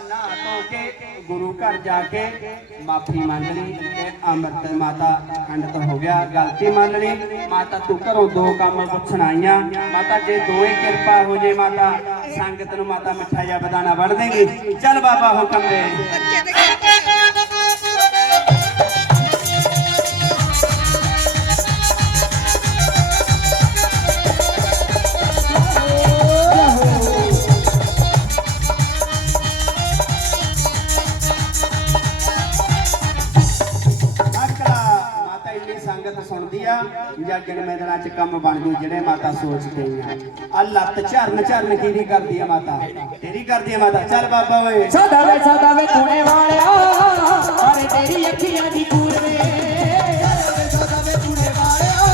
ਨਾ ਧੋ ਕੇ ਗੁਰੂ ਘਰ ਜਾ ਕੇ ਮਾਫੀ ਮੰਗ ਲਈ ਕਿ ਅੰਮ੍ਰਿਤ ਮਾਤਾ ਖੰਡਤ ਹੋ ਗਿਆ। ਗਲਤੀ ਮੰਨ ਲਈ। ਮਾਤਾ ਤੂੰ ਘਰੋਂ ਦੋ ਕੰਮ ਪੁੱਛਣਾਈਆਂ ਮਾਤਾ, ਜੇ ਦੋਏ ਕਿਰਪਾ ਹੋ ਜੇ ਮਾਤਾ, ਸੰਗਤ ਨੂੰ ਮਾਤਾ ਮਿੱਠਾ ਜਿਹਾ ਬਦਾਨਾ ਵੜ ਦੇਂਗੀ ਚੱਲ ਬਾਬਾ ਹੁਕਮ ਦੇ। ਜਾਂ ਗਿਣਵੇਂ ਦਿਨਾਂ ਚ ਕੰਮ ਬਣ ਜੂ ਜਿਹੜੇ ਮਾਤਾ ਸੋਚ ਗਈ ਆ ਆ ਲੱਤ ਝਰਨ ਝਰਨ ਕਿਹਦੀ ਕਰਦੀ ਆ ਮਾਤਾ? ਤੇਰੀ ਕਰਦੀ ਆ ਮਾਤਾ। ਚੱਲ ਬਾਬਾ ਓਏ। ਸਦਾ ਵੇ ਸਦਾ ਵੇ ਧੂਣੇ ਵਾਲਿਆ ਅਰੇ ਤੇਰੀ ਅੱਖੀਆਂ ਦੀ ਕੂੜ ਵੇ ਸਦਾ ਵੇ ਧੂਣੇ ਵਾਲਿਆ।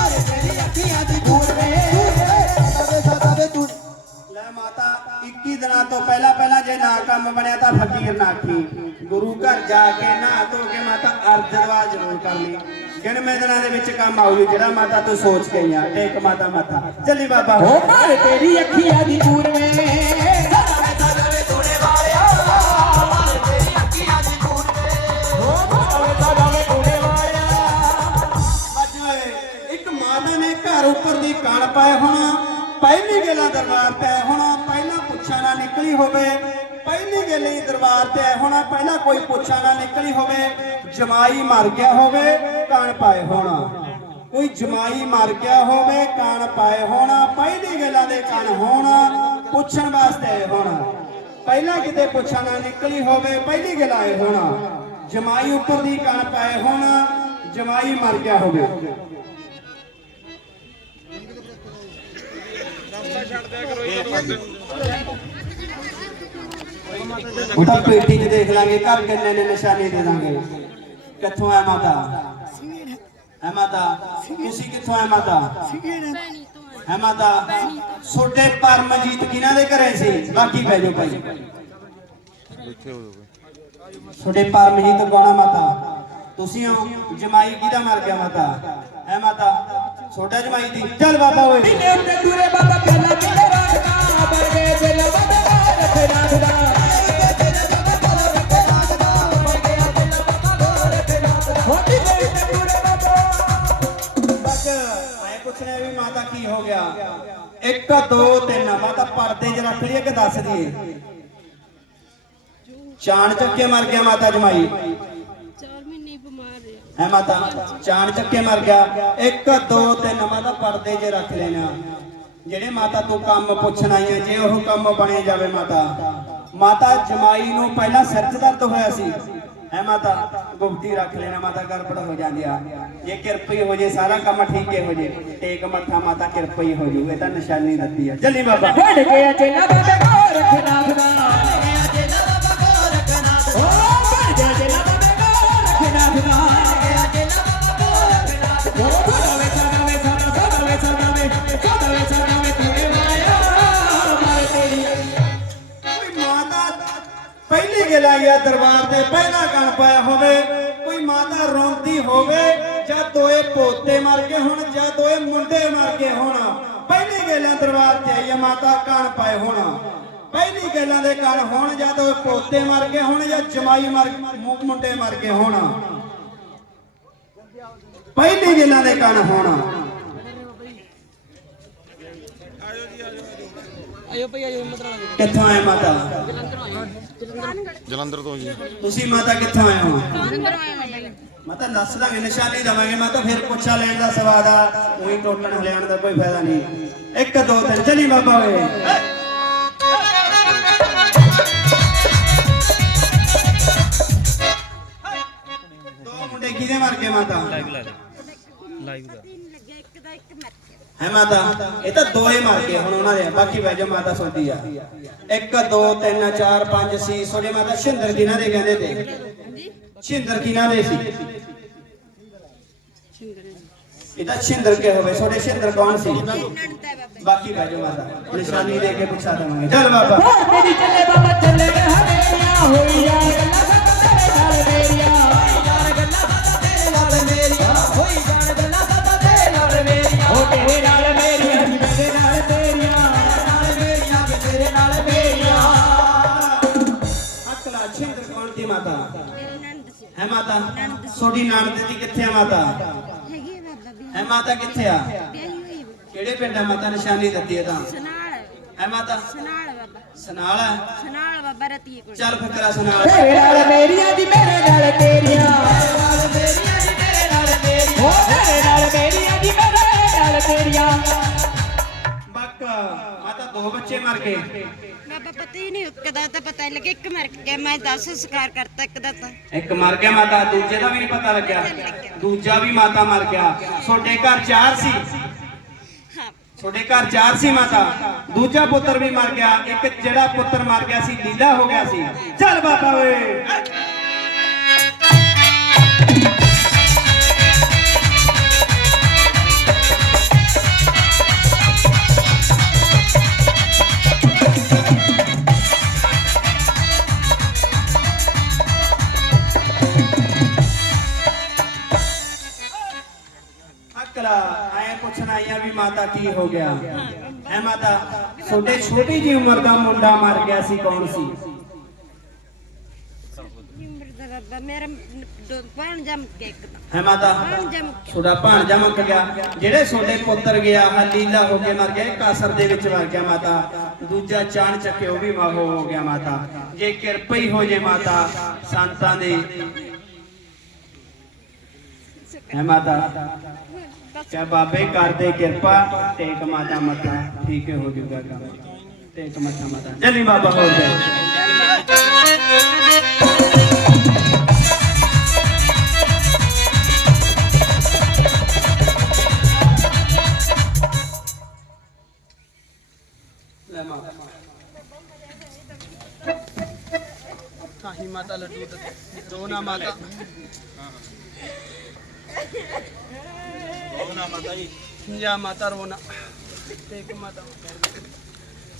ਅਰੇ ਤੇਰੀ ਅੱਖੀਆਂ ਦੀ ਕੂੜ ਵੇ। ਸਦਾ ਵੇ ਸਦਾ ਵੇ ਧੂਣੇ ਲੈ ਮਾਤਾ 21 ਦਿਨਾਂ ਤੋਂ ਪਹਿਲਾਂ ਪਹਿਲਾਂ ਜੇ ਨਾ ਕੰਮ ਬਣਿਆ ਤਾਂ ਫਕੀਰ ਨਾ ਆਖੀ। ਗੁਰੂ ਘਰ ਜਾ ਕੇ ਨਾ ਧੋ ਕੇ ਮਾਤਾ ਅਰਜਦਵਾ ਜ਼ਰੂਰ ਕਰ ਲਈ। ਗਿਣਵੇਂ ਦਿਨਾਂ ਦੇ ਵਿੱਚ ਕੰਮ ਆਊਗੀ ਜਿਹੜਾ ਮਾਤਾ ਤੂੰ ਸੋਚ ਗਈ ਆ ਟੇਕ ਮਾਤਾ ਮੱਥਾ ਚੱਲੀ ਬਾਬਾ। ਓ ਮਾਰੇ ਤੇਰੀ ਅੱਖੀਆਂ ਦੀ ਕੂੜ ਵੇ। ਮਾਤਾ ਪਾਏ ਹੁਣ ਪਹਿਲੀ ਗੇਲਾ ਦਰਬਾਰ ਤੇ ਆਏ ਹੋਣਾ ਪਹਿਲਾਂ ਪੁੱਛਾ ਨਾ ਨਿਕਲੀ ਹੋਵੇ। ਪਹਿਲੀ ਗੇਲੇ ਦਰਬਾਰ ਤੇ ਆਏ ਹੋਣਾ ਪਹਿਲਾਂ ਕੋਈ ਪੁੱਛਾ ਨਾ ਨਿਕਲੀ ਹੋਵੇ ਜਮਾਈ ਮਰ ਗਿਆ ਹੋਵੇ। ਕਣ ਪਾਏ ਹੋਣਾ। ਕੋਈ ਜਮਾਈ ਮਰ ਗਿਆ ਹੋਵੇ, ਕਣ ਪਾਏ ਹੋਣਾ। ਪਹਿਲੀ ਗੱਲਾਂ ਦੇ ਕਣ ਹੋਣਾ, ਪੁੱਛਣ ਵਾਸਤੇ ਹੋਣਾ। ਪਹਿਲਾਂ ਕਿਤੇ ਪੁੱਛਾ ਨਿਕਲੀ ਹੋਵੇ, ਪਹਿਲੀ ਗੱਲ ਆਏ ਹੋਣਾ। ਜਮਾਈ ਉੱਪਰ ਦੀ ਕਣ ਪਾਏ ਹੋਣਾ, ਜਮਾਈ ਮਰ ਗਿਆ ਹੋਵੇ। ਉਹ ਪੇਟੀ 'ਚ ਦੇਖ ਲਾਂਗੇ, ਘਰ ਕਿੰਨੇ ਨੇ ਨਿਸ਼ਾਨੇ ਦੇ ਦਾਂਗੇ। ਕਿੱਥੋਂ ਆ ਮਾਤਾ? ਹੈ ਮਾਤਾ? ਤੁਸੀਂ ਕਿੱਥੋਂ ਆ ਮਾਤਾ? ਹੈ ਮਾਤਾ? ਛੋਟੇ ਪਰਮਜੀਤ ਕਿਹਨਾਂ ਦੇ ਘਰੇ ਸੀ? ਬਾਕੀ ਪੈ ਜਾਓ ਭਾਈ। ਛੋਟੇ ਪਰਮਜੀਤ ਕੌਣਾ ਮਾਤਾ? ਤੁਸੀਂ ਹੋ? ਜਮਾਈ ਕਿਹਦਾ ਮਰ ਗਿਆ ਮਾਤਾ? ਹੈ ਮਾਤਾ? ਛੋਟਾ ਜਮਾਈ ਦੀ। ਚੱਲ ਬਾਬਾ ਓਏ। ਦਿਨੇ ਉੱਤੇ ਦੂਰੇ ਬਾਬਾ ਪਹਿਲਾ ਕਿਲੇ ਰੱਖਦਾ ਬਰਗੇ ਦਿਲ ਬਾਬਾ ਰੱਖ ਰੱਖਦਾ ਕੀ ਹੋ ਗਿਆ। 1 2 3 ਮਾਤਾ ਪਰਦੇ 'ਚ ਰੱਖ ਲਈਏ ਕਿ ਦੱਸ ਦਈਏ? ਚਾਣ ਚੱਕੇ ਮਰ ਗਿਆ ਮਾਤਾ ਜਮਾਈ। ਚਾਰ ਮਹੀਨੇ ਬਿਮਾਰ ਰਿਹਾ। ਹੈ ਮਾਤਾ? ਚਾਣ ਚੱਕੇ ਮਰ ਗਿਆ। 1 2 3 ਮਾਤਾ ਪਰਦੇ 'ਚ ਰੱਖ ਲੈਣਾ। ਜਿਹੜੇ ਮਾਤਾ ਤੂੰ ਕੰਮ ਪੁੱਛਣ ਆਈਆਂ ਜੇ ਉਹ ਕੰਮ ਬਣੇ ਜਾਵੇ ਮਾਤਾ। ਮਾਤਾ ਜਮਾਈ ਨੂੰ ਪਹਿਲਾਂ ਸਿਰ ਦਰਦ ਹੋਇਆ ਸੀ। ਹੈ ਮਾਤਾ ਗੁਪਤੀ ਰੱਖ ਲੈਣਾ ਮਾਤਾ, ਗੜਬੜ ਹੋ ਜਾਂਦੀ ਆ। ਜੇ ਕਿਰਪਈ ਹੋ ਜੇ, ਸਾਰਾ ਕੰਮ ਠੀਕ ਹੀ ਹੋ ਜੇ। ਟੇਕ ਮੱਥਾ ਮਾਤਾ ਕਿਰਪਈ ਹੋ ਜੂ। ਇਹ ਤਾਂ ਨਿਸ਼ਾਨੀ ਦਿੱਤੀ ਆ। ਚੱਲੀ ਬਾਬਾ। ਫੜ ਕੇ ਚੇਲਾ ਬਾਬਾ ਰੱਖਣਾ ਖਦਾ ਪਹਿਲੀ ਗੱਲ ਗਿਆ ਦਰਬਾਰ ਤੇ, ਪਹਿਲਾ ਕਣ ਪਾਇਆ ਹੋਵੇ, ਕੋਈ ਮਾਤਾ ਰੋਂਦੀ ਹੋਵੇ, ਜਾਂ ਦੋਏ ਪੋਤੇ ਮਰ ਗਏ ਹੁਣ, ਜਾਂ ਦੋਏ ਮੁੰਡੇ ਮਰ ਗਏ ਹੁਣ। ਪਹਿਲੀ ਗੱਲਾਂ ਦਰਬਾਰ ਤੇ ਆਈ ਆ ਮਾਤਾ ਕਣ ਪਾਏ ਹੋਣਾ। ਪਹਿਲੀ ਗੱਲਾਂ ਦੇ ਕਣ ਹੋਣ, ਜਾਂ ਦੋਏ ਪੋਤੇ ਮਰ ਗਏ ਹੁਣ, ਜਾਂ ਜਮਾਈ ਮਰ ਮੁੰਡੇ ਮਰ ਗਏ ਹੋਣ। ਪਹਿਲੀ ਗੱਲਾਂ ਦੇ ਕਣ ਹੋਣ। ਆਇਓ ਭਈ ਆਇਓ ਹਿੰਮਤ ਨਾਲ ਕਿੱਥੋਂ ਆਏ ਮਾਤਾ? ਜਲੰਧਰ ਤੋਂ ਜੀ। ਤੁਸੀਂ ਮਾਤਾ ਕਿੱਥੋਂ ਆਏ ਹੋ? ਅੰਦਰ ਆਇਆ ਮੈਂ ਬਈ ਮੈਂ ਤਾਂ ਦੱਸ ਦਾਂਗੇ ਨਿਸ਼ਾਨੀ ਦਵਾਂਗੇ। ਮੈਂ ਤਾਂ ਫਿਰ ਪੁੱਛਾ ਲੈਣ ਦਾ ਸਵਾਦ ਆ। ਉਹੀ ਟੋਟਣ ਹਲਿਆਣ ਦਾ ਕੋਈ ਫਾਇਦਾ ਨਹੀਂ। ਇੱਕ ਦੋ ਤਿੰਨ ਚਲੀ ਬਾਬਾ ਓਏ। ਦੋ ਮੁੰਡੇ ਕਿਹਦੇ ਮਰ ਗਏ ਮਾਤਾ ਹੈ ਮਾਤਾ? ਇਹ ਤਾਂ ਦੋ ਮਰ ਗਏ, ਹੁਣ ਉਹਨਾਂ ਦੇ ਬਾਕੀ ਬਹਿ ਮਾਤਾ ਸੋਦੀ ਆ। 1 2 3 4 5 6 ਸੋਡੇ ਮਾਤਾ ਸ਼ਿੰਦਰ ਕਿਹਨਾਂ ਦੇ ਕਹਿੰਦੇ ਤੇ? ਸ਼ਿੰਦਰ ਕਿਹਨਾਂ ਦੇ ਸੀ? ਇਹ ਸ਼ਿੰਦਰ ਕੇ ਹੋਵੇ ਛੋਟੇ ਸ਼ਿੰਦਰ ਕੌਣ ਸੀ? ਬਾਕੀ ਬਹਿ ਮਾਤਾ। ਨਿਸ਼ਾਨੀ ਦੇ ਕੇ ਪੁੱਛਾ ਦਵਾਂਗੇ। ਚੱਲ ਬਾਬਾ। ਹੋਰ ਚੱਲੇ ਬਾਬਾ? ਚੱਲੇ ਹਵੇਲੀਆਂ ਹੋਈ ਯਾਰ ਗੱਲਾਂ ਤੇਰੇ ਨਾਲ ਮੇਰੀਆਂ। ਹੋਈ ਯਾਰ ਗੱਲਾਂ ਸੱਤ ਤੇਰੇ ਮਾਤਾ? ਛੋਟੀ ਨਣਦ ਦੀ ਕਿੱਥੇ ਆ ਮਾਤਾ? ਹੈਗੀ ਹੈ ਬਾਬਾ ਵੀ। ਹੈ ਮਾਤਾ ਕਿੱਥੇ ਆ? ਵਿਆਹੀ ਹੋਈ ਕਿਹੜੇ ਪਿੰਡ ਆ ਮਾਤਾ? ਨਿਸ਼ਾਨੀ ਦਿੱਤੀ ਹੈ ਤਾਂ। ਸਨਾਲ। ਹੈ ਮਾਤਾ? ਸਨਾਲ ਬਾਬਾ। ਸਨਾਲ ਹੈ ਸਨਾਲ ਬਾਬਾ ਰਤੀਏ ਕੋਲ। ਚੱਲ ਫਿਕਰਾ ਸਨਾਲ। ਤੇਰੇ ਨਾਲ ਮੇਰੀਆਂ ਦੀ ਮੇਰੇ ਨਾਲ ਤੇਰੀਆਂ। ਦੋ ਬੱਚੇ ਮਰ ਗਏ। ਬਾਬਾ ਪਤਾ ਹੀ ਨਹੀਂ ਕਦਾ ਤਾਂ ਪਤਾ ਲੱਗਿਆ ਇੱਕ ਮਰ ਗਿਆ ਮੈਂ 10 ਸੰਸਕਾਰ ਕਰਤਾ ਇੱਕ ਦਾ ਤਾਂ। ਇੱਕ ਮਰ ਗਿਆ ਮਾਤਾ ਦੂਜੇ ਦਾ ਵੀ ਨਹੀਂ ਪਤਾ ਲੱਗਿਆ। ਦੂਜਾ ਵੀ ਮਾਤਾ ਮਰ ਗਿਆ। ਛੋਟੇ ਘਰ ਚਾਰ ਸੀ? ਛੋਟੇ ਘਰ ਚਾਰ ਸੀ ਮਾਤਾ? ਦੂਜਾ ਪੁੱਤਰ ਵੀ ਮਰ ਗਿਆ। ਇੱਕ ਜਿਹੜਾ ਪੁੱਤਰ ਮਰ ਗਿਆ ਸੀ ਲੀਲਾ ਹੋ ਗਿਆ ਸੀ। ਚੱਲ ਬਾਬਾ ਓਏ। ਆਈਆਂ ਵੀ ਮਾਤਾ ਕੀ ਹੋ ਗਿਆ? ਹੈ ਮਾਤਾ ਛੋਟੇ ਛੋਟੀ ਜੀ ਉਮਰ ਦਾ ਮੁੰਡਾ ਮਰ ਗਿਆ ਸੀ ਕੌਣ ਸੀ? ਮੇਰਾ ਪਾਣ ਜਮ ਕੇ ਇੱਕ ਤਾਂ। ਹੈ ਮਾਤਾ ਛੋਟਾ ਭਾਣਜਾ ਮੁੱਕ ਗਿਆ। ਜਿਹੜੇ ਛੋਟੇ ਪੁੱਤਰ ਗਿਆ ਹਲੀਲਾ ਹੋ ਕੇ ਮਰ ਗਿਆ ਕਾਸਰ ਦੇ ਵਿੱਚ ਮਰ ਗਿਆ ਮਾਤਾ। ਦੂਜਾ ਚਾਣ ਚੱਕੇ ਉਹ ਵੀ ਮਾਹੋ ਹੋ ਗਿਆ ਮਾਤਾ। ਜੇ ਕਿਰਪਾ ਹੀ ਹੋ ਜੇ ਮਾਤਾ ਸੰਤਾਂ ਦੇ ਹੈ ਮਾਤਾ। ਕਿਆ ਬਾਬੇ ਕਰਦੇ ਕਿਰਪਾ ਟੇਕ ਮਾਤਾ ਮੱਥਾ ਠੀਕ ਹੋ ਜੂਗਾ ਕੰਮ। ਟੇਕ ਮੱਥਾ ਮਾਤਾ ਜਲਦੀ ਬਾਬਾ ਹੋ ਜਾਏ ਮਾਤਾ। ਤਾਹੀ ਮਾਤਾ ਲੱਡੂ ਤੇ ਰੋਣਾ ਮਾਤਾ ਜੀ, ਜਾ ਮਾਤਾ ਰੋਣਾ। ਇੱਕ ਮਾਤਾ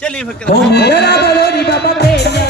ਚਲੀ ਫਕਰ ਹੋ। ਮੇਰਾ ਬੋਲੋ ਨੀ ਬਾਬਾ ਮੇਰੀਆਂ